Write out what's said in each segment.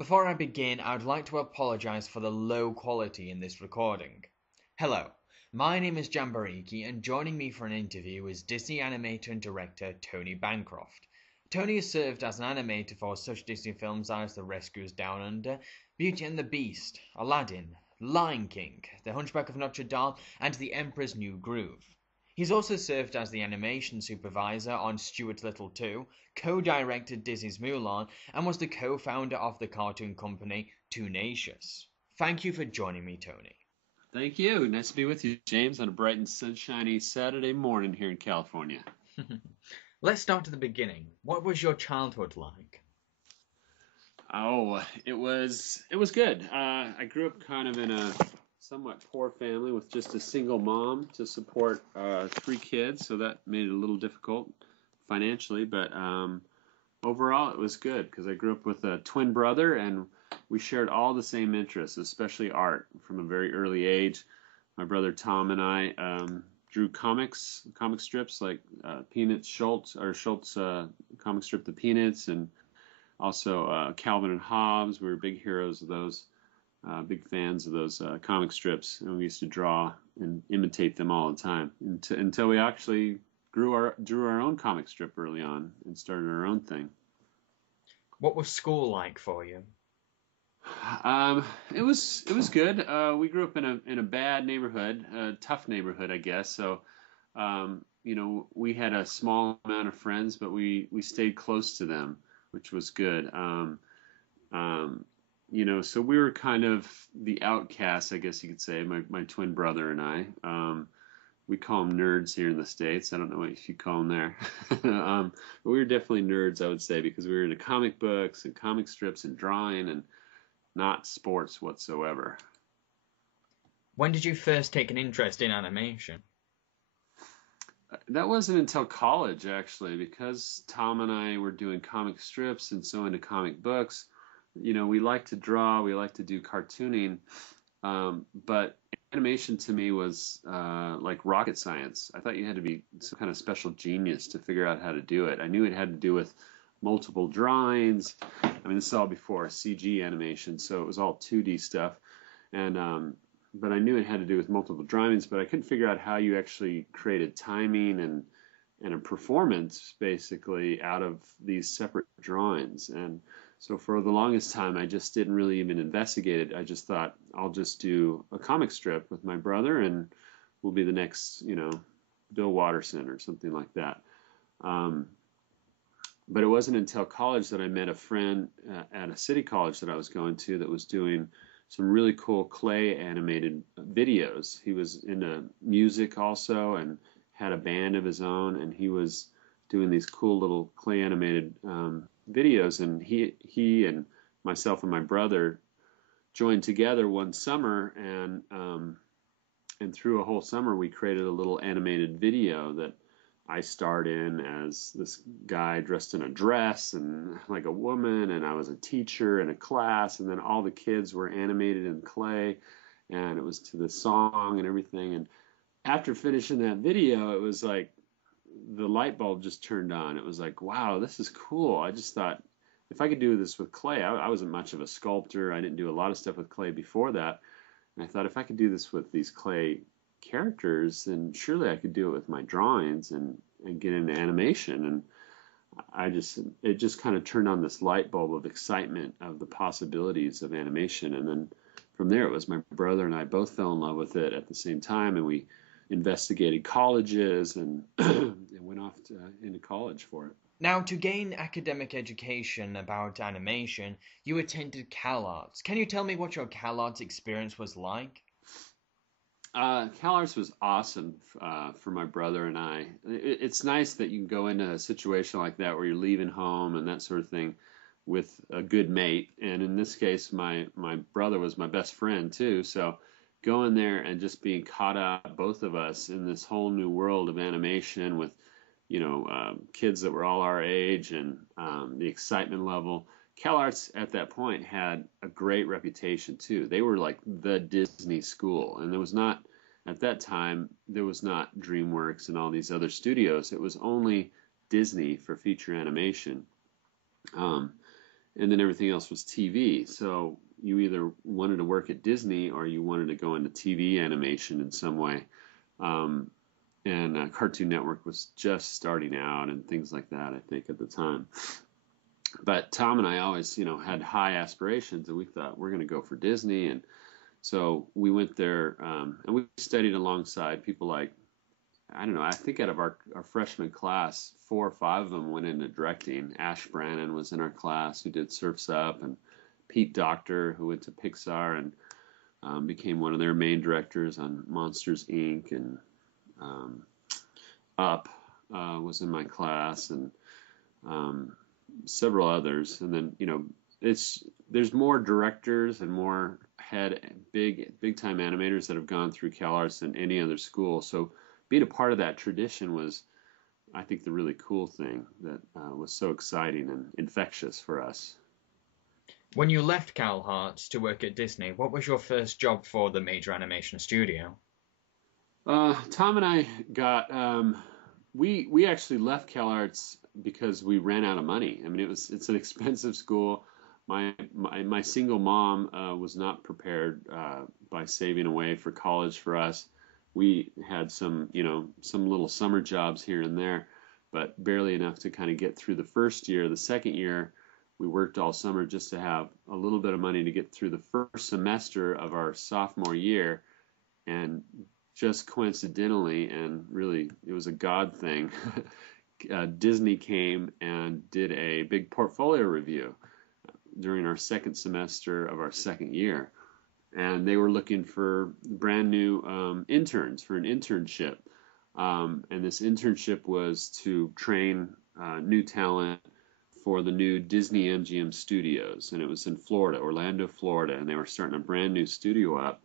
Before I begin, I would like to apologize for the low quality in this recording. Hello, my name is Jambareeqi, and joining me for an interview is Disney animator and director Tony Bancroft. Tony has served as an animator for such Disney films as The Rescuers Down Under, Beauty and the Beast, Aladdin, Lion King, The Hunchback of Notre Dame, and The Emperor's New Groove. He's also served as the animation supervisor on Stuart Little 2, co-directed Disney's Mulan, and was the co-founder of the cartoon company Toonatious. Thank you for joining me, Tony. Thank you. Nice to be with you, James, on a bright and sunshiny Saturday morning here in California. Let's start at the beginning. What was your childhood like? Oh, it was good. I grew up kind of in a somewhat poor family with just a single mom to support three kids, so that made it a little difficult financially. But overall, it was good because I grew up with a twin brother, and we shared all the same interests, especially art, from a very early age. My brother Tom and I drew comic strips like Peanuts, Schultz comic strip The Peanuts, and also Calvin and Hobbes. We were big heroes of those, big fans of those comic strips, and we used to draw and imitate them all the time until we actually drew our own comic strip early on and started our own thing. What was school like for you? It was good. We grew up in a bad neighborhood, a tough neighborhood, I guess. So, we had a small amount of friends, but we stayed close to them, which was good. So we were kind of the outcasts, I guess you could say, my twin brother and I. We call them nerds here in the States. I don't know what you call them there. But we were definitely nerds, I would say, because we were into comic books and comic strips and drawing and not sports whatsoever. When did you first take an interest in animation? That wasn't until college, actually, because Tom and I were doing comic strips and so into comic books. We like to draw, we like to do cartooning, but animation to me was like rocket science. I thought you had to be some kind of special genius to figure out how to do it. I knew it had to do with multiple drawings. I mean, this is all before CG animation, so it was all 2D stuff. And but I knew it had to do with multiple drawings, but I couldn't figure out how you actually created timing and a performance basically out of these separate drawings. And so for the longest time, I just didn't really even investigate it. I just thought I'll just do a comic strip with my brother, and we'll be the next, Bill Watterson or something like that. But it wasn't until college that I met a friend at a city college that I was going to that was doing some really cool clay animated videos. He was into music also and had a band of his own, and he was doing these cool little clay animated videos. And he and myself and my brother joined together one summer, and through a whole summer we created a little animated video that I starred in as this guy dressed in a dress and like a woman, and I was a teacher in a class, and then all the kids were animated in clay, and it was to the song and everything. And after finishing that video, it was like the light bulb just turned on. It was like, wow, this is cool. I just thought if I could do this with clay, I wasn't much of a sculptor. I didn't do a lot of stuff with clay before that. And I thought if I could do this with these clay characters, then surely I could do it with my drawings and get into animation. And it just kind of turned on this light bulb of excitement of the possibilities of animation. And then from there, it was my brother and I both fell in love with it at the same time, and we investigated colleges and went off into college for it. Now, to gain academic education about animation, you attended CalArts. Can you tell me what your CalArts experience was like? CalArts was awesome for my brother and I. It's nice that you can go into a situation like that where you're leaving home and that sort of thing with a good mate. And in this case, my brother was my best friend too. So going there and just being caught up, both of us, in this whole new world of animation with, kids that were all our age, and the excitement level. CalArts at that point had a great reputation too. They were like the Disney school, and at that time, there was not DreamWorks and all these other studios. It was only Disney for feature animation. and then everything else was TV. So you either wanted to work at Disney or you wanted to go into TV animation in some way. And Cartoon Network was just starting out and things like that, I think, at the time. But Tom and I always, had high aspirations, and we thought we're going to go for Disney. And so we went there, and we studied alongside people like, I don't know, I think out of our freshman class, 4 or 5 of them went into directing. Ash Brannon was in our class, who did Surf's Up, and Pete Docter, who went to Pixar and became one of their main directors on Monsters, Inc. and Up was in my class, and several others. And then, there's more directors and more big time animators that have gone through CalArts than any other school. So being a part of that tradition was, I think, the really cool thing that was so exciting and infectious for us. When you left CalArts to work at Disney, what was your first job for the major animation studio? Tom and I got we actually left CalArts because we ran out of money. I mean, it's an expensive school. My single mom was not prepared by saving away for college for us. We had some little summer jobs here and there, but barely enough to kind of get through the first year. The second year, we worked all summer just to have a little bit of money to get through the first semester of our sophomore year. And just coincidentally, and really it was a God thing, Disney came and did a big portfolio review during our second semester of our second year. And they were looking for brand new interns for an internship. And this internship was to train new talent for the new Disney MGM studios. And it was in Florida, Orlando, Florida. And they were starting a brand new studio up.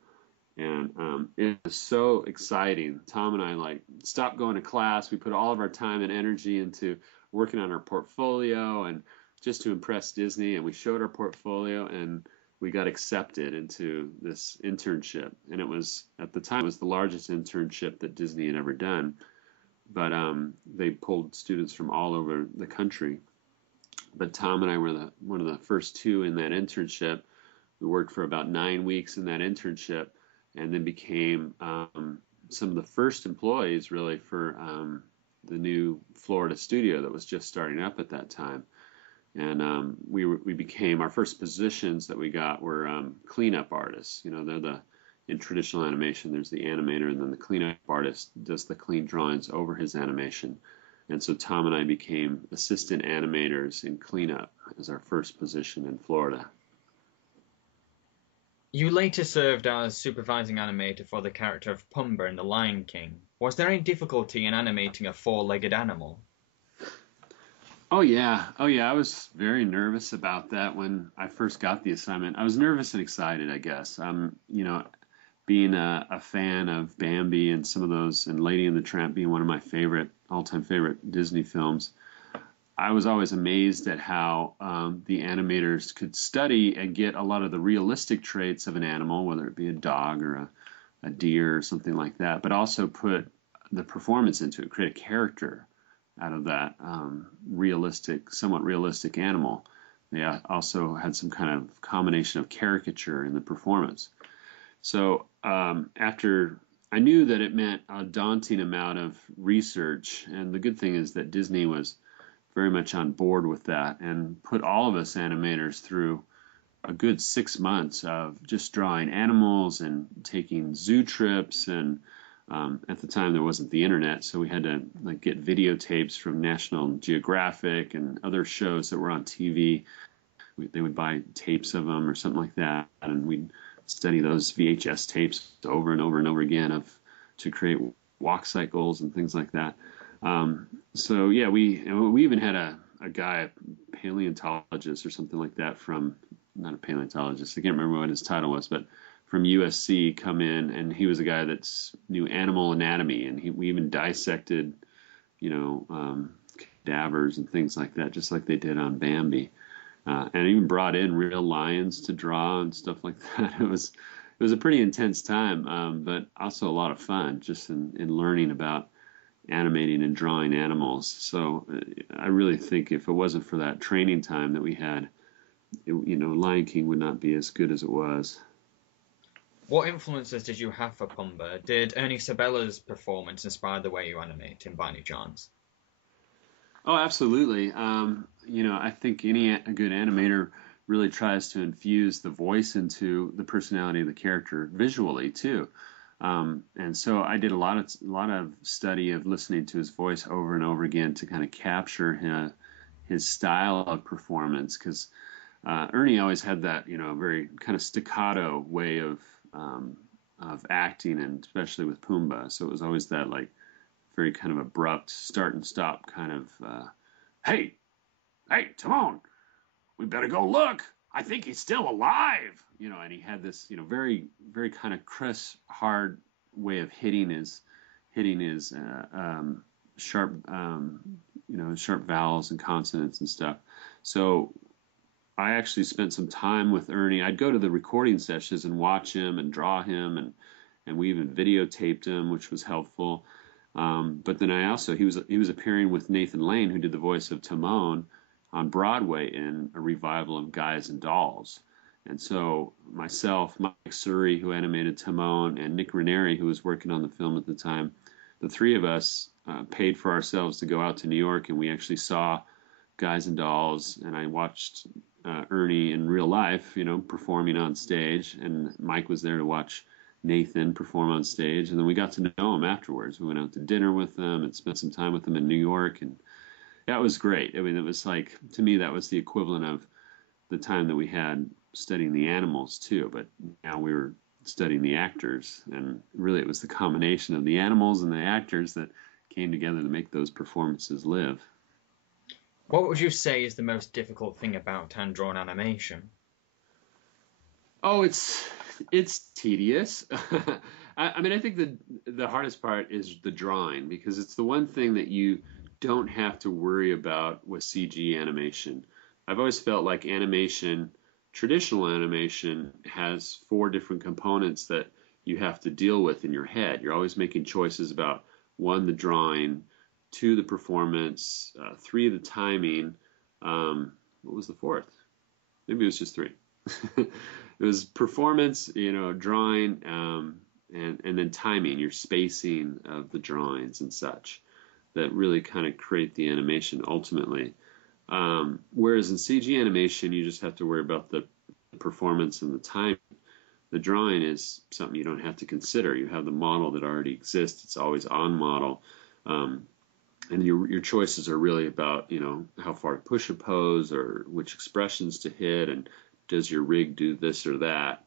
And it was so exciting. Tom and I stopped going to class. We put all of our time and energy into working on our portfolio and just to impress Disney. And we showed our portfolio, and we got accepted into this internship. And it was, at the time, it was the largest internship that Disney had ever done. But they pulled students from all over the country. But Tom and I were one of the first 2 in that internship. We worked for about 9 weeks in that internship, and then became some of the first employees, really, for the new Florida studio that was just starting up at that time. And we became, our first positions that we got were cleanup artists. They're in traditional animation, there's the animator, and then the cleanup artist does the clean drawings over his animation. And so Tom and I became assistant animators in cleanup as our first position in Florida. You later served as supervising animator for the character of Pumba in The Lion King. Was there any difficulty in animating a 4-legged animal? Oh yeah. I was very nervous about that when I first got the assignment. I was nervous and excited, I guess. Being a fan of Bambi and some of those, and Lady and the Tramp being one of my all-time favorite Disney films, I was always amazed at how the animators could study and get a lot of the realistic traits of an animal, whether it be a dog or a deer or something like that, but also put the performance into it, create a character out of that somewhat realistic animal. They also had some kind of combination of caricature in the performance. So after I knew that it meant a daunting amount of research, and the good thing is that Disney was very much on board with that and put all of us animators through a good 6 months of just drawing animals and taking zoo trips. And at the time there wasn't the internet, so we had to get videotapes from National Geographic and other shows that were on TV. They would buy tapes of them or something like that, and we'd study those VHS tapes over and over and over again to create walk cycles and things like that. So yeah, we even had a guy, a paleontologist or something like that not a paleontologist, I can't remember what his title was, but from USC come in, and he was a guy that knew animal anatomy, and we even dissected, cadavers and things like that, just like they did on Bambi. And even brought in real lions to draw and stuff like that. It was a pretty intense time, but also a lot of fun just in learning about animating and drawing animals. So I really think if it wasn't for that training time that we had, Lion King would not be as good as it was. What influences did you have for Pumba? Did Ernie Sabella's performance inspire the way you animate him by any chance? Oh, absolutely. I think a good animator really tries to infuse the voice into the personality of the character visually too. And so I did a lot of study of listening to his voice over and over again to kind of capture his style of performance, because Ernie always had that very kind of staccato way of acting, and especially with Pumbaa. So it was always that like very kind of abrupt start and stop kind of, hey, Timon, we better go look. I think he's still alive. And he had this, very, very kind of crisp, hard way of hitting his sharp, sharp vowels and consonants and stuff. So I actually spent some time with Ernie. I'd go to the recording sessions and watch him and draw him, and we even videotaped him, which was helpful. But then he was appearing with Nathan Lane, who did the voice of Timon on Broadway in a revival of Guys and Dolls. And so myself, Mike Suri, who animated Timon, and Nick Ranieri, who was working on the film at the time, the three of us paid for ourselves to go out to New York, and we actually saw Guys and Dolls, and I watched Ernie in real life, performing on stage, and Mike was there to watch Nathan perform on stage, and then we got to know him afterwards. We went out to dinner with them and spent some time with them in New York, and that was great. I mean, it was like, to me, that was the equivalent of the time that we had studying the animals too, but now we were studying the actors, and really it was the combination of the animals and the actors that came together to make those performances live. What would you say is the most difficult thing about hand-drawn animation? Oh, it's tedious. I mean, I think the hardest part is the drawing, because it's the one thing that you don't have to worry about with CG animation. I've always felt like traditional animation, has 4 different components that you have to deal with in your head. You're always making choices about 1, the drawing, 2, the performance, 3, the timing. What was the 4th? Maybe it was just 3. It was performance, drawing, and then timing, your spacing of the drawings and such, that really kind of create the animation ultimately. Whereas in CG animation, you just have to worry about the performance and the time. The drawing is something you don't have to consider. You have the model that already exists. It's always on model. And your choices are really about, how far to push a pose or which expressions to hit, and does your rig do this or that,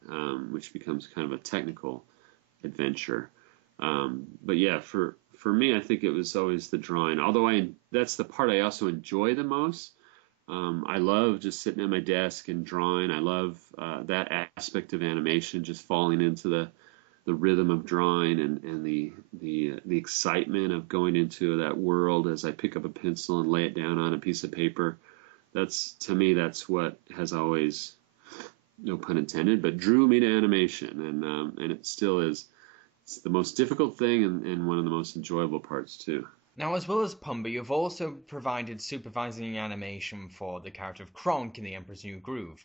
which becomes kind of a technical adventure. But yeah, for me, I think it was always the drawing. Although that's the part I also enjoy the most. I love just sitting at my desk and drawing. I love that aspect of animation, just falling into the rhythm of drawing, and the excitement of going into that world as I pick up a pencil and lay it down on a piece of paper. To me, that's what has always, no pun intended, but drew me to animation, and it still is. It's the most difficult thing, and one of the most enjoyable parts too. Now, as well as Pumba, you've also provided supervising animation for the character of Kronk in The Emperor's New Groove.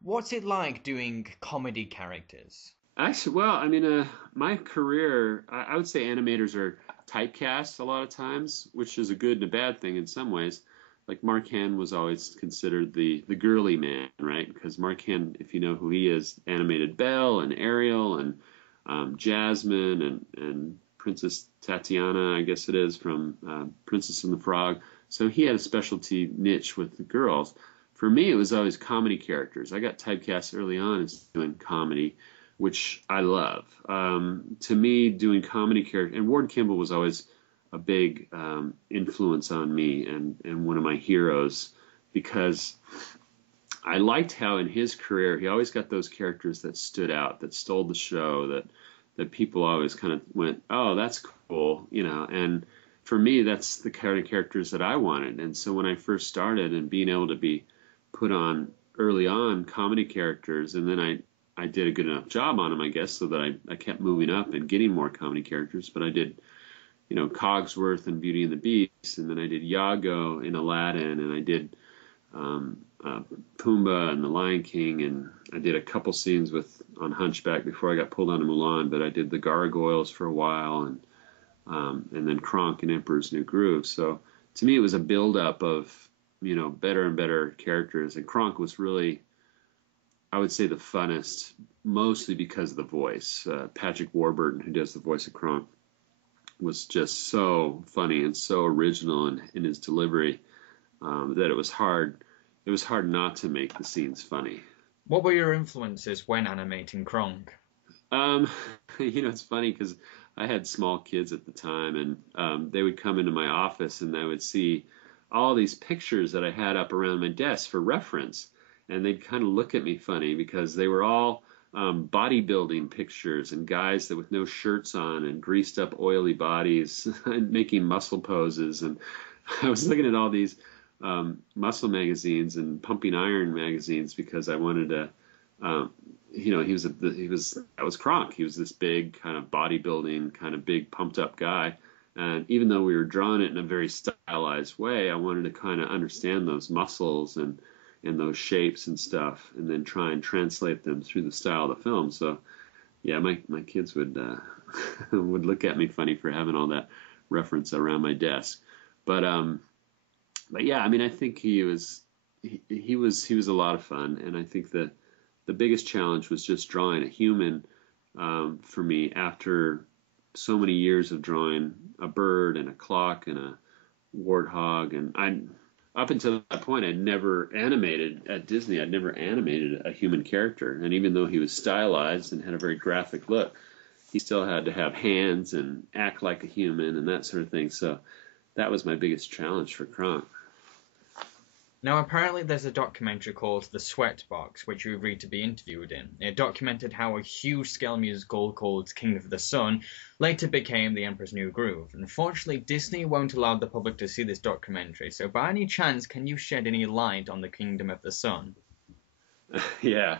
What's it like doing comedy characters? Actually, well, I mean, my career, I would say animators are typecast a lot of times, which is a good and a bad thing in some ways. Like Mark Hand was always considered the girly man, right? Because Mark Hand, if you know who he is, animated Belle and Ariel and Jasmine and Princess Tatiana, I guess it is, from Princess and the Frog. So he had a specialty niche with the girls. For me, it was always comedy characters. I got typecast early on as doing comedy, which I love. To me, doing comedy characters, and Ward Kimball was always a big influence on me, and one of my heroes, because I liked how in his career he always got those characters that stood out, that stole the show, that people always kind of went, oh, that's cool, and for me, that's the kind of characters that I wanted. And so when I first started, and being able to be put on early on comedy characters, and then I did a good enough job on them, I guess, so that I kept moving up and getting more comedy characters. But I did, Cogsworth in Beauty and the Beast, and then I did Iago in Aladdin, and I did Pumba and the Lion King, and I did a couple scenes on Hunchback before I got pulled onto Mulan. But I did the Gargoyles for a while, and then Kronk and Emperor's New Groove. So to me, it was a buildup of better and better characters, and Kronk was really, I would say, the funnest, mostly because of the voice. Patrick Warburton, who does the voice of Kronk, was just so funny and so original in his delivery that it was hard. It was hard not to make the scenes funny. What were your influences when animating Kronk? It's funny because I had small kids at the time, and they would come into my office and I would see all these pictures that I had up around my desk for reference. And they'd kind of look at me funny because they were all bodybuilding pictures and guys that with no shirts on and greased up oily bodies and making muscle poses. And I was looking at all these muscle magazines and pumping iron magazines because I wanted to, that was Kronk. He was this big kind of bodybuilding, kind of big pumped up guy. And even though we were drawing it in a very stylized way, I wanted to kind of understand those muscles and those shapes and stuff, and then try and translate them through the style of the film. So, yeah, my kids would would look at me funny for having all that reference around my desk. But yeah, I mean, I think he was a lot of fun, and I think the biggest challenge was just drawing a human for me after so many years of drawing a bird and a clock and a warthog, and up until that point, I'd never animated at Disney. I'd never animated a human character. And even though he was stylized and had a very graphic look, he still had to have hands and act like a human and that sort of thing. So that was my biggest challenge for Kronk. Now, apparently there's a documentary called The Sweatbox, which you agreed to be interviewed in. It documented how a huge-scale musical called Kingdom of the Sun later became The Emperor's New Groove. Unfortunately, Disney won't allow the public to see this documentary, so by any chance, can you shed any light on the Kingdom of the Sun? Yeah.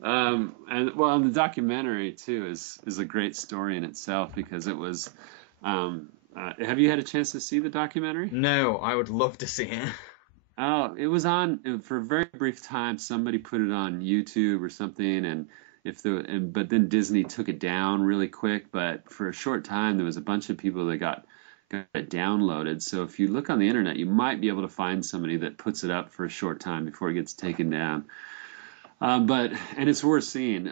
And the documentary, too, is a great story in itself because it was... have you had a chance to see the documentary? No, I would love to see it. Oh, it was on for a very brief time. Somebody put it on YouTube or something, but then Disney took it down really quick. But for a short time, there was a bunch of people that got it downloaded. So if you look on the internet, you might be able to find somebody that puts it up for a short time before it gets taken down. And it's worth seeing.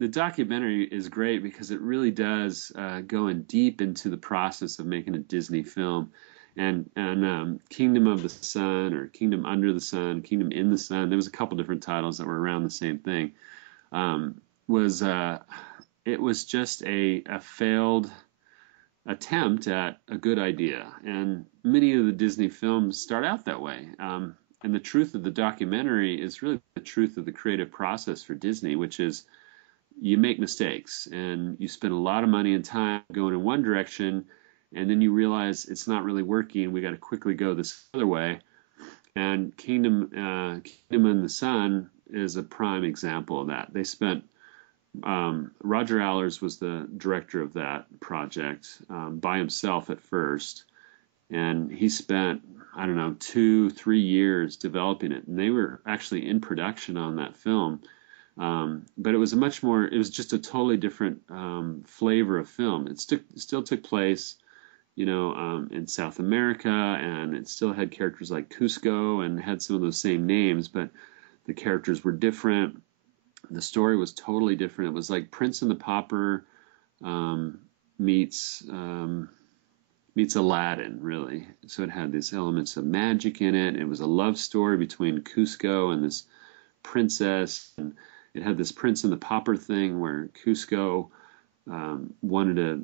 The documentary is great because it really does go in deep into the process of making a Disney film. And Kingdom of the Sun, or Kingdom Under the Sun, Kingdom in the Sun, there was a couple different titles that were around the same thing, it was just a failed attempt at a good idea. And many of the Disney films start out that way. And the truth of the documentary is really the truth of the creative process for Disney, which is you make mistakes and you spend a lot of money and time going in one direction, and then you realize it's not really working. We got to quickly go this other way. And Kingdom in the Sun is a prime example of that. They spent Roger Allers was the director of that project by himself at first, and he spent 2-3 years developing it. And they were actually in production on that film, but it was just a totally different flavor of film. It still took place in South America, and it still had characters like Cusco and had some of those same names, but the characters were different. The story was totally different. It was like Prince and the Pauper meets Aladdin, really. So it had these elements of magic in it. It was a love story between Cusco and this princess, and it had this Prince and the Pauper thing where Cusco wanted to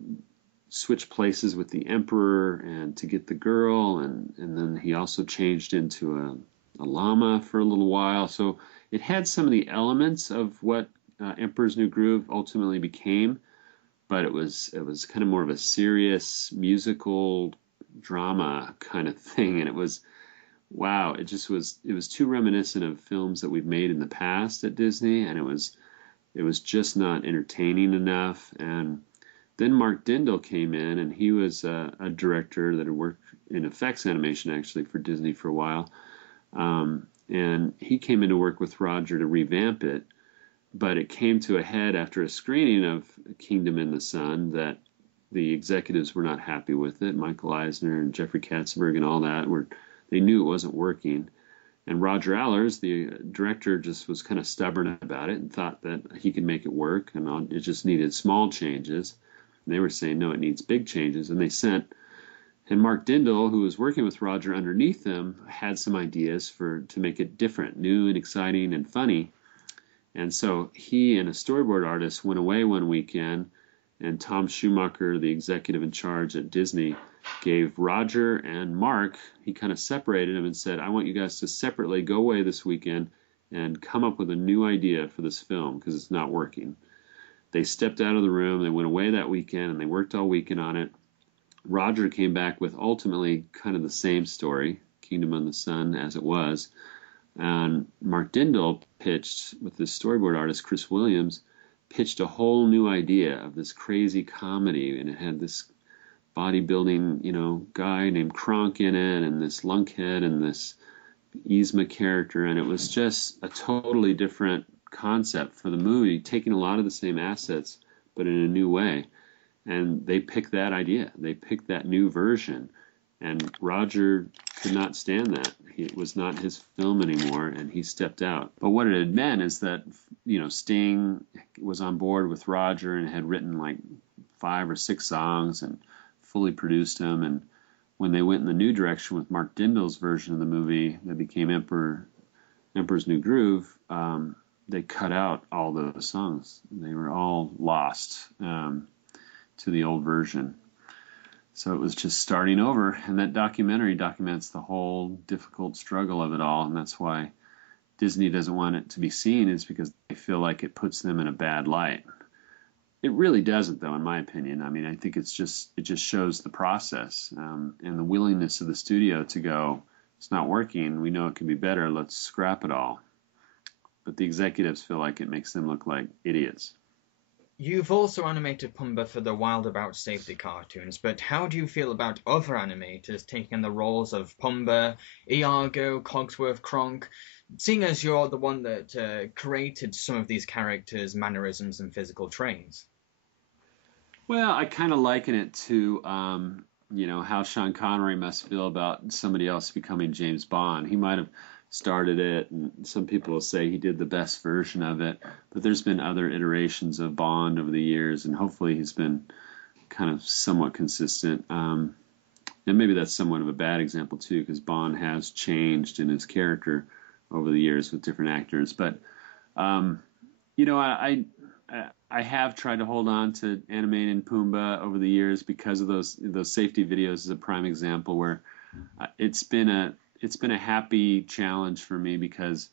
switch places with the emperor and to get the girl, and then he also changed into a llama for a little while. So it had some of the elements of what Emperor's New Groove ultimately became, but it was kind of more of a serious musical drama kind of thing, and it was too reminiscent of films that we've made in the past at Disney, and it was just not entertaining enough. And then Mark Dindal came in, and he was a director that had worked in effects animation actually for Disney for a while. And he came in to work with Roger to revamp it, but it came to a head after a screening of Kingdom in the Sun that the executives were not happy with it. Michael Eisner and Jeffrey Katzenberg and all that they knew it wasn't working. And Roger Allers, the director, just was kind of stubborn about it and thought that he could make it work, and it just needed small changes. And they were saying, no, it needs big changes. And Mark Dindal, who was working with Roger underneath them, had some ideas to make it different, new and exciting and funny. And so he and a storyboard artist went away one weekend, and Tom Schumacher, the executive in charge at Disney, gave Roger and Mark, he kind of separated them and said, I want you guys to separately go away this weekend and come up with a new idea for this film because it's not working. They stepped out of the room, they went away that weekend, and they worked all weekend on it. Roger came back with ultimately kind of the same story, Kingdom of the Sun, as it was. And Mark Dindal pitched, with this storyboard artist, Chris Williams, pitched a whole new idea of this crazy comedy. And it had this bodybuilding, guy named Kronk in it, and this lunkhead, and this Yzma character. And it was just a totally different concept for the movie, taking a lot of the same assets, but in a new way. And they picked that idea. They picked that new version. And Roger could not stand that. It was not his film anymore, and he stepped out. But what it had meant is that, Sting was on board with Roger and had written like 5 or 6 songs and fully produced them. And when they went in the new direction with Mark Dindal's version of the movie that became Emperor's New Groove, they cut out all those songs. They were all lost to the old version. So it was just starting over, and that documentary documents the whole difficult struggle of it all, and that's why Disney doesn't want it to be seen, is because they feel like it puts them in a bad light. It really doesn't, though, in my opinion. I mean, I think it just shows the process and the willingness of the studio to go, it's not working, we know it can be better, let's scrap it all. But the executives feel like it makes them look like idiots. You've also animated Pumba for the Wild About Safety cartoons, but how do you feel about other animators taking the roles of Pumba, Iago, Cogsworth, Kronk, seeing as you're the one that created some of these characters' mannerisms and physical traits? Well, I kind of liken it to, how Sean Connery must feel about somebody else becoming James Bond. He might have started it, and some people will say he did the best version of it, but there's been other iterations of Bond over the years, and hopefully he's been kind of somewhat consistent. And maybe that's somewhat of a bad example too, because Bond has changed in his character over the years with different actors. But I have tried to hold on to animating Pumbaa over the years because of those safety videos is a prime example where it's been a happy challenge for me, because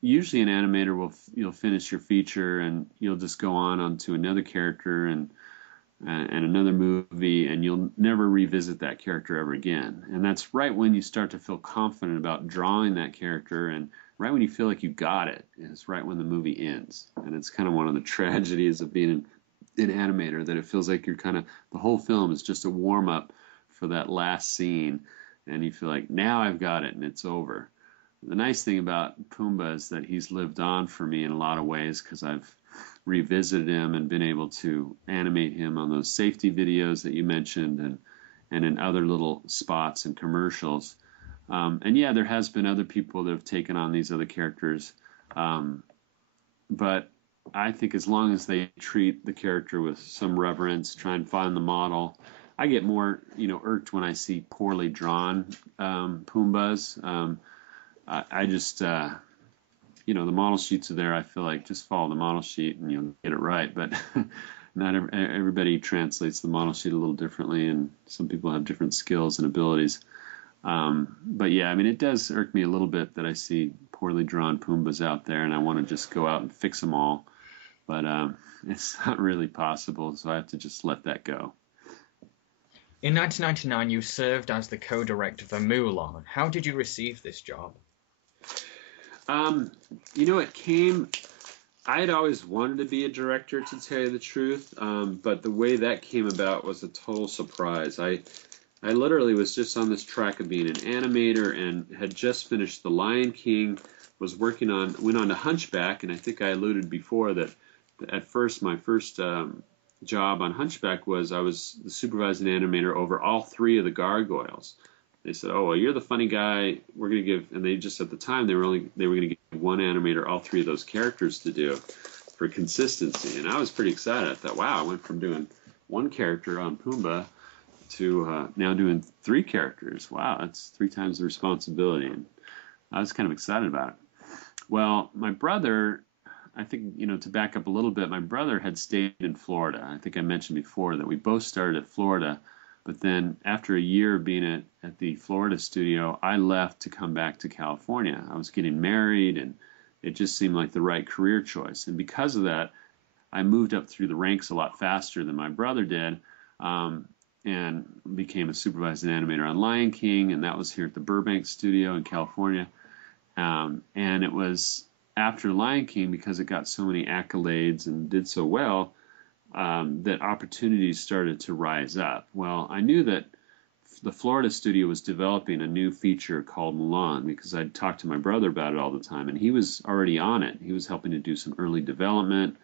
usually an animator you'll finish your feature and you'll just go on to another character and another movie, and you'll never revisit that character ever again. And that's right when you start to feel confident about drawing that character, and right when you feel like you got it is right when the movie ends. And it's kind of one of the tragedies of being an animator, that it feels like the whole film is just a warm up for that last scene. And you feel like, now I've got it and it's over. The nice thing about Pumba is that he's lived on for me in a lot of ways, because I've revisited him and been able to animate him on those safety videos that you mentioned, and in other little spots and commercials. And yeah, there has been other people that have taken on these other characters. But I think as long as they treat the character with some reverence, try and find the model. I get more, irked when I see poorly drawn Pumbas. I just, the model sheets are there. I feel like just follow the model sheet and you'll get it right. But not everybody translates the model sheet a little differently, and some people have different skills and abilities. But yeah, I mean, it does irk me a little bit that I see poorly drawn Pumbas out there, and I want to just go out and fix them all. But it's not really possible, so I have to just let that go. In 1999, you served as the co-director for Mulan. How did you receive this job? I had always wanted to be a director, to tell you the truth, but the way that came about was a total surprise. I I literally was just on this track of being an animator and had just finished The Lion King, went on to Hunchback, and I think I alluded before that at first, my first job on Hunchback was I was the supervising animator over all three of the gargoyles. They said, "Oh, well, you're the funny guy. We're going to give," and they just at the time they were going to give one animator all three of those characters to do for consistency. And I was pretty excited. I thought, wow, I went from doing one character on Pumbaa to now doing three characters. Wow, that's 3 times the responsibility. And I was kind of excited about it. Well, my brother, I think, to back up a little bit, my brother had stayed in Florida. I think I mentioned before that we both started at Florida, but then after a year being at the Florida studio, I left to come back to California. I was getting married, and it just seemed like the right career choice. And because of that, I moved up through the ranks a lot faster than my brother did, and became a supervising animator on Lion King, and that was here at the Burbank studio in California. And it was after Lion King, because it got so many accolades and did so well, that opportunities started to rise up. Well, I knew that the Florida studio was developing a new feature called Mulan because I'd talked to my brother about it all the time, and he was already on it. He was helping to do some early development.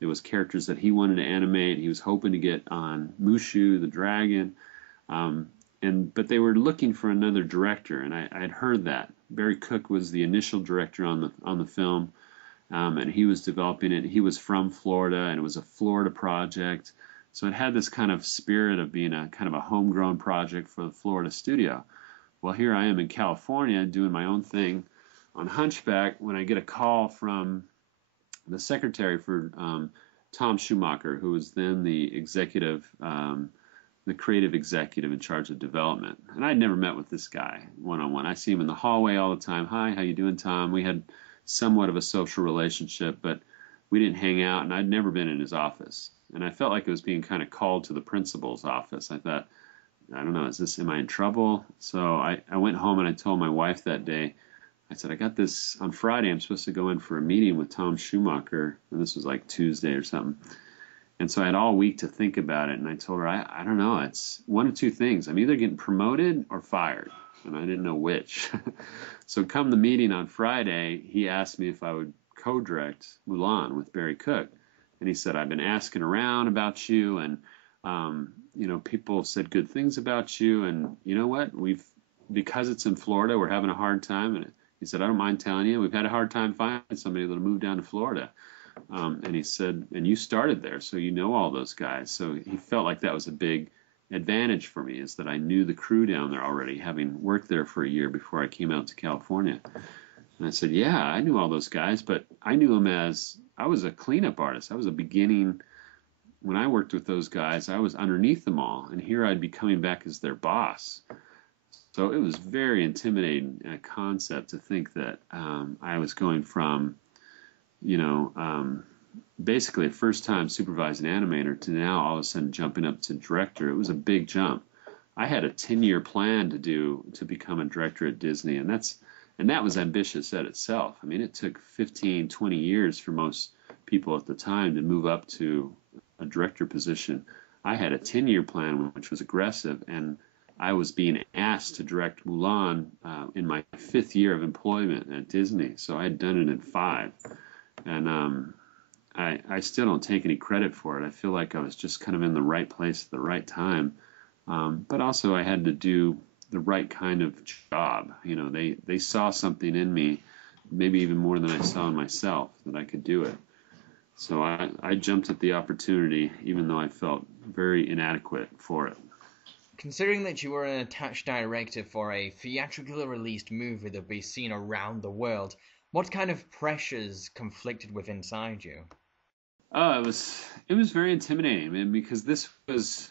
There was characters that he wanted to animate. He was hoping to get on Mushu, the dragon, but they were looking for another director, and I had heard that. Barry Cook was the initial director on the film, and he was developing it. He was from Florida, and it was a Florida project. So it had this kind of spirit of being a kind of a homegrown project for the Florida studio. Well, here I am in California doing my own thing on Hunchback when I get a call from the secretary for Tom Schumacher, who was then the creative executive in charge of development. And I'd never met with this guy one-on-one. I see him in the hallway all the time. "Hi, how you doing, Tom?" We had somewhat of a social relationship, but we didn't hang out, and I'd never been in his office. And I felt like it was being kind of called to the principal's office. I thought, I don't know, am I in trouble? So I went home and I told my wife that day, I said, I got this on Friday. I'm supposed to go in for a meeting with Tom Schumacher. And this was like Tuesday or something. And so I had all week to think about it. And I told her, I don't know. It's one of two things. I'm either getting promoted or fired. And I didn't know which. So come the meeting on Friday, he asked me if I would co-direct Mulan with Barry Cook. And he said, "I've been asking around about you, and people said good things about you. And you know what? Because it's in Florida, we're having a hard time." And he said, "I don't mind telling you, we've had a hard time finding somebody that'll move down to Florida." And he said, "And you started there, so you know all those guys." So he felt like that was a big advantage for me, is that I knew the crew down there already, having worked there for a year before I came out to California. And I said, "Yeah, I knew all those guys, but I knew them as I was a cleanup artist. I was a beginning. When I worked with those guys, I was underneath them all, and here I'd be coming back as their boss." So it was very intimidating concept to think that I was going from, basically a first-time supervising animator to now all of a sudden jumping up to director. It was a big jump. I had a 10-year plan to become a director at Disney, and that was ambitious at itself. I mean, it took 15, 20 years for most people at the time to move up to a director position. I had a 10-year plan, which was aggressive, and I was being asked to direct Mulan in my 5th year of employment at Disney. So I had done it in 5. And I still don't take any credit for it. I feel like I was just kind of in the right place at the right time. But also I had to do the right kind of job. They saw something in me, maybe even more than I saw in myself, that I could do it. So I jumped at the opportunity, even though I felt very inadequate for it. Considering that you were an attached director for a theatrically released movie that will be seen around the world, what kind of pressures conflicted with inside you? Oh, it was very intimidating, man, because this was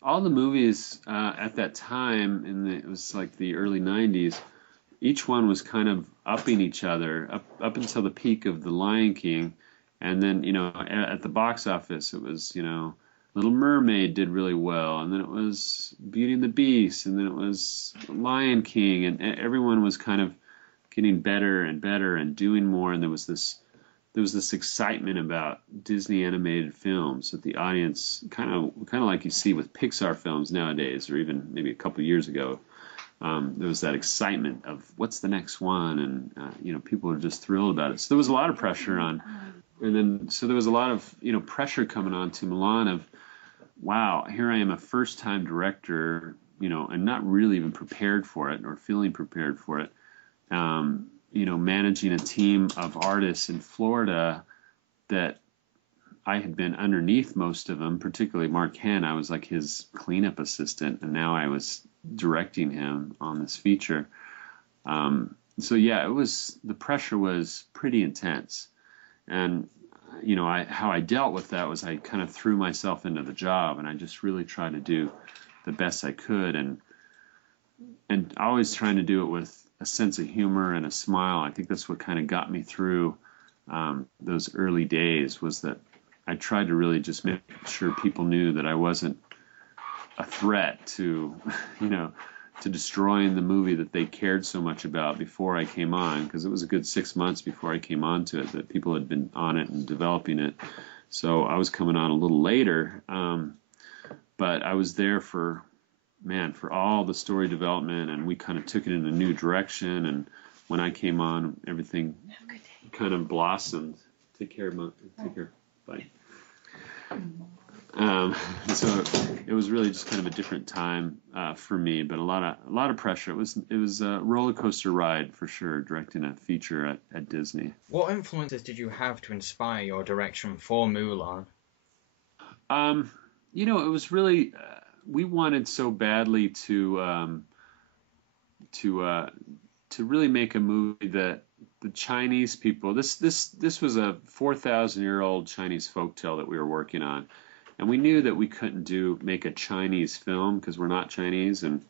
all the movies at that time, it was like the early 90s, each one was kind of upping each other up until the peak of The Lion King. And then, at the box office, it was, Little Mermaid did really well. And then it was Beauty and the Beast. And then it was Lion King. And everyone was kind of getting better and better and doing more. And there was this there was this excitement about Disney animated films that the audience kind of like you see with Pixar films nowadays, or even maybe a couple of years ago. There was that excitement of what's the next one, and people were just thrilled about it. So there was a lot of pressure on, and then so there was a lot of pressure coming on to Mulan of, wow, here I am, a first-time director, and not really even prepared for it or feeling prepared for it. Managing a team of artists in Florida that I had been underneath most of them, particularly Mark Henn. I was like his cleanup assistant, and now I was directing him on this feature. So yeah, the pressure was pretty intense. And, how I dealt with that was I kind of threw myself into the job, and I just really tried to do the best I could, and always trying to do it with a sense of humor and a smile. I think that's what kind of got me through those early days, was that I tried to really just make sure people knew that I wasn't a threat to, to destroying the movie that they cared so much about before I came on, because it was a good 6 months before I came on to it that people had been on it and developing it. So I was coming on a little later, but I was there for all the story development, and we kind of took it in a new direction. And when I came on, everything kind of blossomed. Take care. Bye. So it was really just kind of a different time for me, but a lot of pressure. It was a roller coaster ride for sure, directing a feature at Disney. What influences did you have to inspire your direction for Mulan? It was really we wanted so badly to really make a movie that the Chinese people. This was a 4,000-year-old Chinese folktale that we were working on. And we knew that we couldn't make a Chinese film because we're not Chinese. And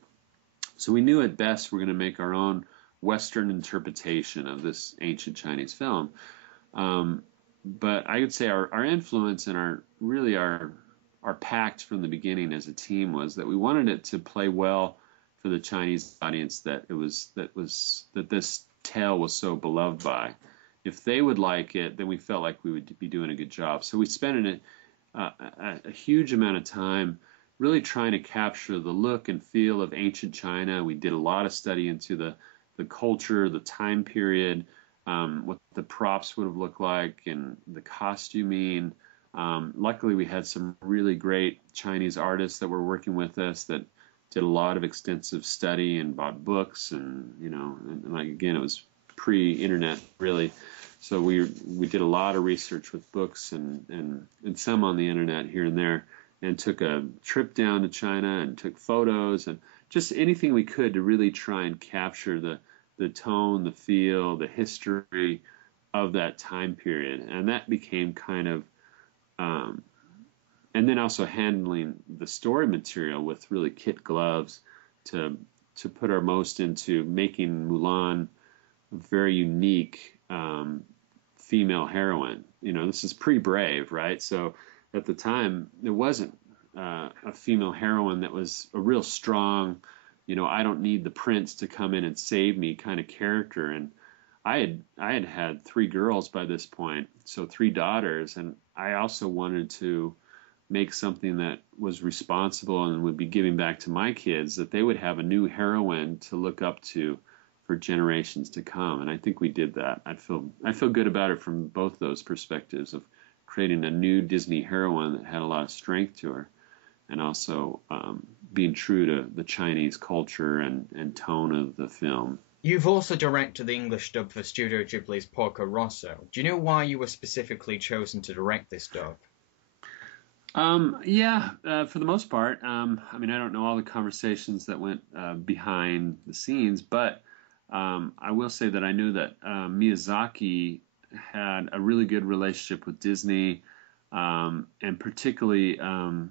so we knew at best we're going to make our own Western interpretation of this ancient Chinese film. But I would say our influence and our pact from the beginning as a team was that we wanted it to play well for the Chinese audience that this tale was so beloved by. If they would like it, then we felt like we would be doing a good job. So we spent a huge amount of time really trying to capture the look and feel of ancient China. We did a lot of study into the culture, the time period, what the props would have looked like, and the costuming. Luckily, we had some really great Chinese artists that were working with us that did a lot of extensive study and bought books, and like, again, it was pre-internet really. So we did a lot of research with books and some on the internet here and there, and took a trip down to China and took photos and just anything we could to really try and capture the tone, the feel, the history of that time period. And that became kind of, and then also handling the story material with really kid gloves to put our most into making Mulan a very unique female heroine. This is pre-Brave, right? So at the time, there wasn't a female heroine that was a real strong, I don't need the prince to come in and save me kind of character. And I had 3 girls by this point, so 3 daughters, and I also wanted to make something that was responsible and would be giving back to my kids, that they would have a new heroine to look up to for generations to come. And I think we did that. I feel good about it from both those perspectives of creating a new Disney heroine that had a lot of strength to her, and also being true to the Chinese culture and tone of the film. You've also directed the English dub for Studio Ghibli's Porco Rosso. Do you know why you were specifically chosen to direct this dub? For the most part. I don't know all the conversations that went behind the scenes, but I will say that I knew that Miyazaki had a really good relationship with Disney, and particularly John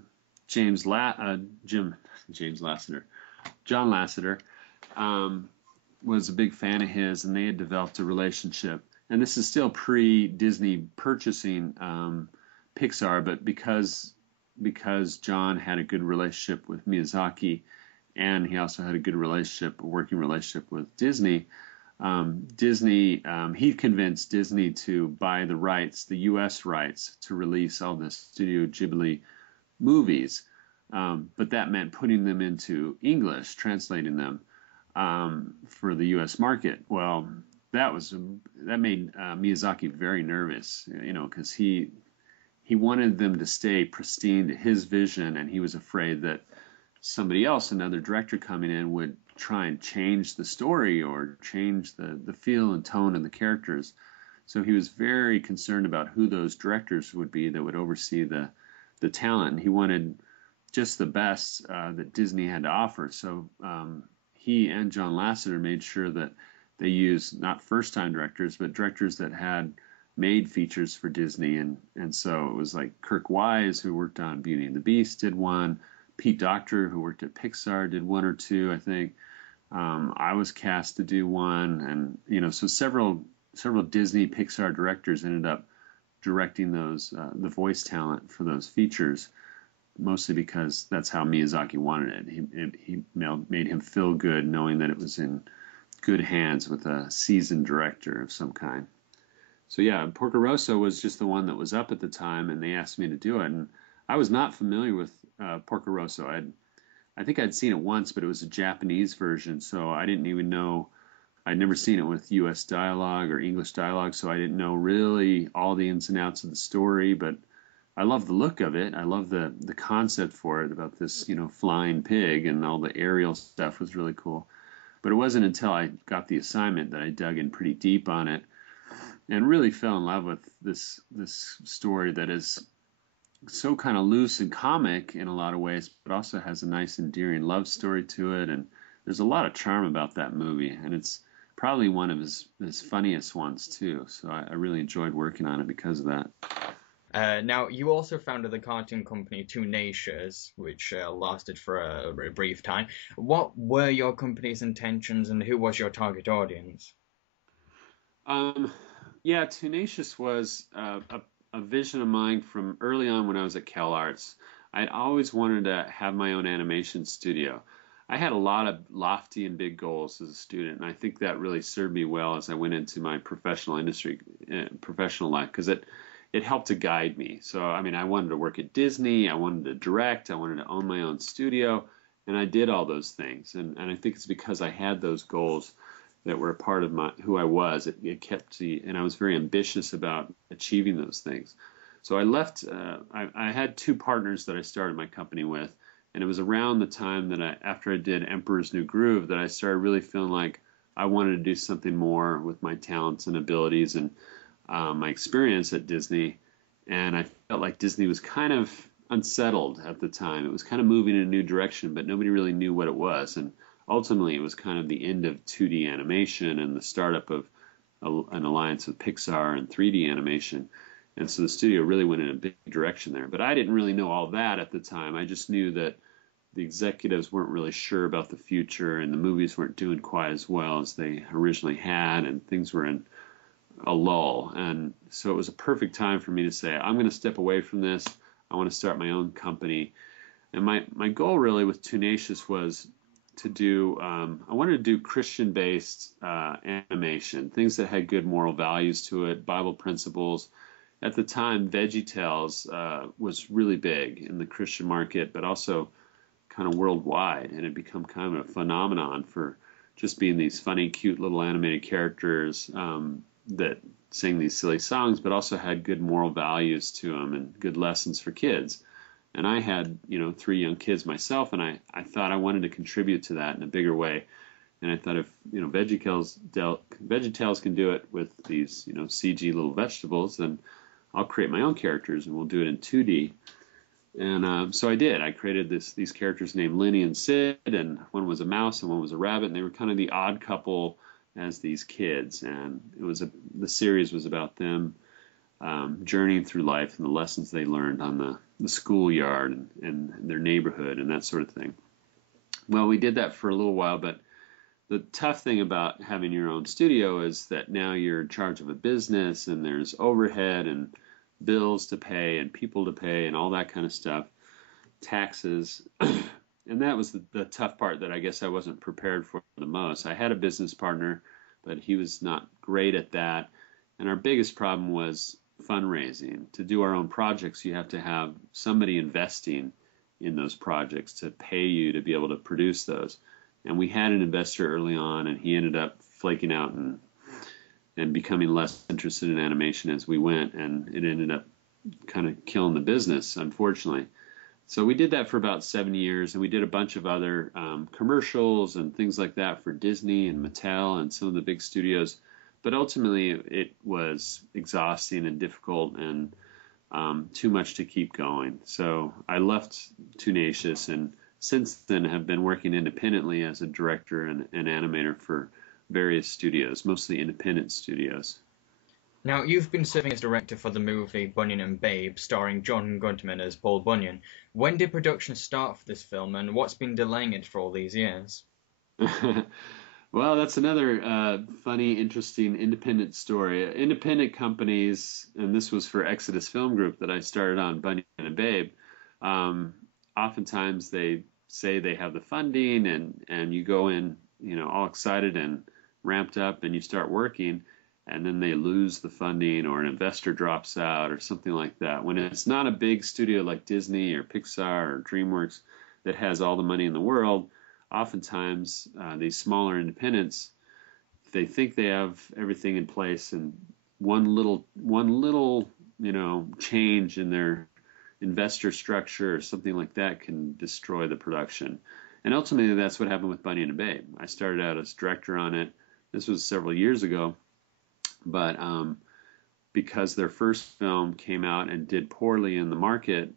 Lasseter was a big fan of his, and they had developed a relationship. And this is still pre-Disney purchasing Pixar, but because John had a good relationship with Miyazaki, and he also had a good working relationship with Disney, Disney, he convinced Disney to buy the rights, the U.S. rights, to release all the Studio Ghibli movies. But that meant putting them into English, translating them for the U.S. market. Well, that made Miyazaki very nervous, because he wanted them to stay pristine to his vision, and he was afraid that somebody else, another director coming in, would try and change the story or change the feel and tone of the characters. So he was very concerned about who those directors would be that would oversee the talent. He wanted just the best that Disney had to offer. So he and John Lasseter made sure that they used not first-time directors, but directors that had made features for Disney. And so it was like Kirk Wise, who worked on Beauty and the Beast, did one. Pete Docter, who worked at Pixar, did one or two, I think. I was cast to do one, and so several Disney Pixar directors ended up directing those the voice talent for those features, mostly because that's how Miyazaki wanted it. He made him feel good knowing that it was in good hands with a seasoned director of some kind. So yeah, Porco Rosso was just the one that was up at the time, and they asked me to do it, and I was not familiar with Porco Rosso. I think I'd seen it once, but it was a Japanese version, so I didn't even know. I'd never seen it with U.S. dialogue or English dialogue, so I didn't know really all the ins and outs of the story. But I love the look of it. I love the concept for it, about this flying pig, and all the aerial stuff was really cool. But it wasn't until I got the assignment that I dug in pretty deep on it and really fell in love with this story that is so kind of loose and comic in a lot of ways, but also has a nice endearing love story to it. And there's a lot of charm about that movie, and it's probably one of his funniest ones too. So I really enjoyed working on it because of that. Now, you also founded the cartoon company Toonatious, which lasted for a brief time. What were your company's intentions, and who was your target audience? Yeah, Toonatious was a vision of mine from early on when I was at CalArts. I'd always wanted to have my own animation studio. I had a lot of lofty and big goals as a student, and I think that really served me well as I went into my professional life, because it helped to guide me. So, I mean, I wanted to work at Disney, I wanted to direct, I wanted to own my own studio, and I did all those things. And I think it's because I had those goals that were a part of who I was. It kept me, and I was very ambitious about achieving those things. So I left. I had two partners that I started my company with, and it was around the time that after I did Emperor's New Groove, that I started really feeling like I wanted to do something more with my talents and abilities and my experience at Disney. And I felt like Disney was kind of unsettled at the time. It was kind of moving in a new direction, but nobody really knew what it was. And ultimately, it was kind of the end of 2D animation and the startup of an alliance with Pixar and 3D animation. And so the studio really went in a big direction there. But I didn't really know all that at the time. I just knew that the executives weren't really sure about the future, and the movies weren't doing quite as well as they originally had, and things were in a lull. And so it was a perfect time for me to say, I'm going to step away from this. I want to start my own company. And my goal really with Toonatious was to do, I wanted to do Christian-based animation, things that had good moral values to it, Bible principles. At the time, VeggieTales was really big in the Christian market, but also kind of worldwide, and it become kind of a phenomenon for just being these funny, cute little animated characters that sing these silly songs, but also had good moral values to them and good lessons for kids. And I had, 3 young kids myself, and I thought I wanted to contribute to that in a bigger way. And I thought if, VeggieTales can do it with these, CG little vegetables, then I'll create my own characters, and we'll do it in 2D. And so I did. I created these characters named Lenny and Sid, and one was a mouse and one was a rabbit, and they were kind of the odd couple as these kids. And the series was about them journeying through life and the lessons they learned on the schoolyard and their neighborhood and that sort of thing. Well, we did that for a little while, but the tough thing about having your own studio is that now you're in charge of a business, and there's overhead and bills to pay and people to pay and all that kind of stuff, taxes. And that was the tough part that I guess I wasn't prepared for the most. I had a business partner but he was not great at that. And our biggest problem was fundraising. To do our own projects, you have to have somebody investing in those projects to pay you to be able to produce those. And we had an investor early on, and he ended up flaking out and becoming less interested in animation as we went, and it ended up kind of killing the business, unfortunately. So we did that for about 7 years, and we did a bunch of other commercials and things like that for Disney and Mattel and some of the big studios. But ultimately, it was exhausting and difficult and too much to keep going. So I left Toonatious, and since then have been working independently as a director and animator for various studios, mostly independent studios. Now, you've been serving as director for the movie Bunyan and Babe, starring John Goodman as Paul Bunyan. When did production start for this film, and what's been delaying it for all these years? Well, that's another funny, interesting independent story. Independent companies, and this was for Exodus Film Group that I started on, Bunyan and Babe, oftentimes they say they have the funding, and you go in, all excited and ramped up, and you start working, and then they lose the funding, or an investor drops out, or something like that. When it's not a big studio like Disney or Pixar or DreamWorks that has all the money in the world, oftentimes these smaller independents, they think they have everything in place, and one little change in their investor structure or something like that can destroy the production. And ultimately, that's what happened with Bunyan and Babe. I started out as director on it. This was several years ago, but because their first film came out and did poorly in the market,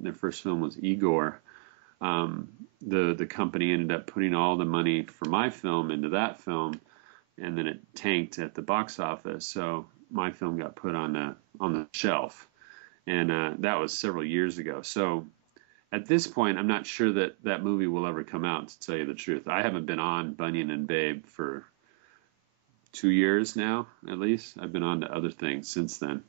their first film was Igor. The company ended up putting all the money for my film into that film, and then it tanked at the box office. So my film got put on the shelf, and that was several years ago. So at this point, I'm not sure that movie will ever come out, to tell you the truth. I haven't been on Bunyan and Babe for 2 years now, at least. I've been on to other things since then.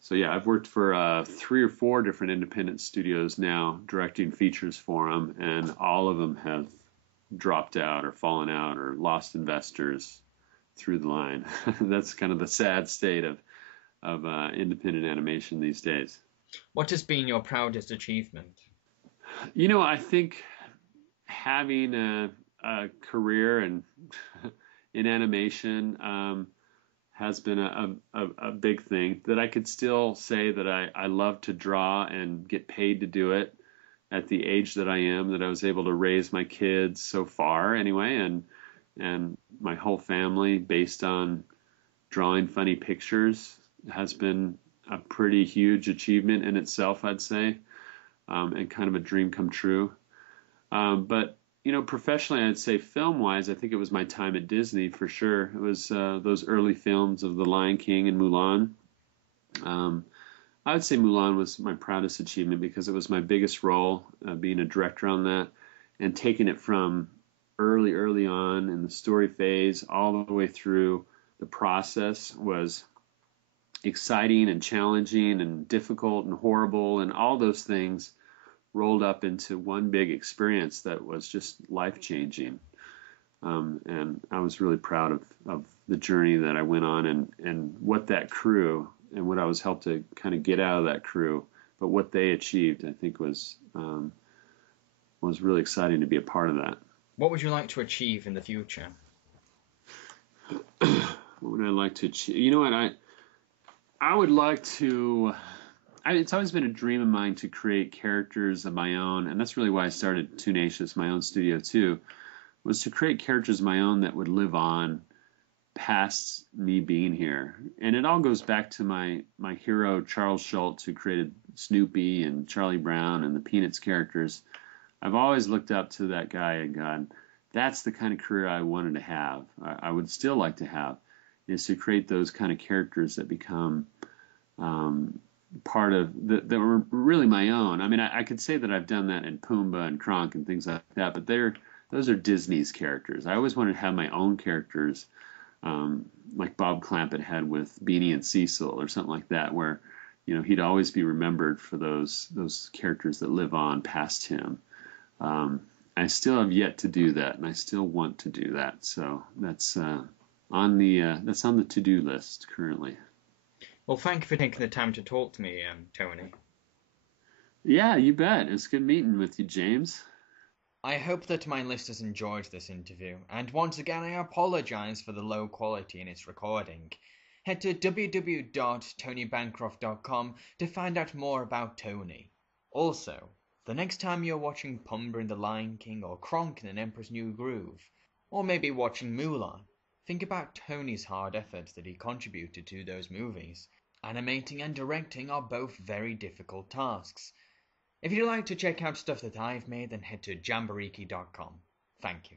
So yeah, I've worked for 3 or 4 different independent studios now, directing features for them, and all of them have dropped out or fallen out or lost investors through the line. That's kind of the sad state of independent animation these days. What has been your proudest achievement? I think having a career in animation has been a big thing, that I could still say that I love to draw and get paid to do it at the age that I am, that I was able to raise my kids so far anyway, and my whole family based on drawing funny pictures has been a pretty huge achievement in itself, I'd say, and kind of a dream come true. But professionally, I'd say film-wise, I think it was my time at Disney for sure. It was those early films of The Lion King and Mulan. I would say Mulan was my proudest achievement because it was my biggest role, being a director on that, and taking it from early on in the story phase all the way through the process was exciting and challenging and difficult and horrible, and all those things rolled up into one big experience that was just life-changing. And I was really proud of the journey that I went on, and what that crew and what I was helped to kind of get out of that crew, but what they achieved, I think was really exciting to be a part of that. What would you like to achieve in the future? What would I like to achieve? You know what, I would like to... It's always been a dream of mine to create characters of my own, and that's really why I started Toonatious, my own studio too, was to create characters of my own that would live on past me being here. And it all goes back to my hero, Charles Schultz, who created Snoopy and Charlie Brown and the Peanuts characters. I've always looked up to that guy and gone, that's the kind of career I wanted to have. I would still like to have, is to create those kind of characters that become part of that were really my own. I mean, I could say that I've done that in Pumba and Kronk and things like that, but those are Disney's characters. I always wanted to have my own characters, like Bob Clampett had with Beanie and Cecil or something like that, where he'd always be remembered for those characters that live on past him. I still have yet to do that, and I still want to do that. So that's on the that's on the to-do list currently. Well, thank you for taking the time to talk to me, Tony. Yeah, you bet. It's good meeting with you, James. I hope that my listeners enjoyed this interview, and once again I apologise for the low quality in its recording. Head to www.tonybancroft.com to find out more about Tony. Also, the next time you're watching Pumba and the Lion King or Kronk in An Emperor's New Groove, or maybe watching Mulan, think about Tony's hard efforts that he contributed to those movies. Animating and directing are both very difficult tasks. If you'd like to check out stuff that I've made, then head to jambareeqi.com. Thank you.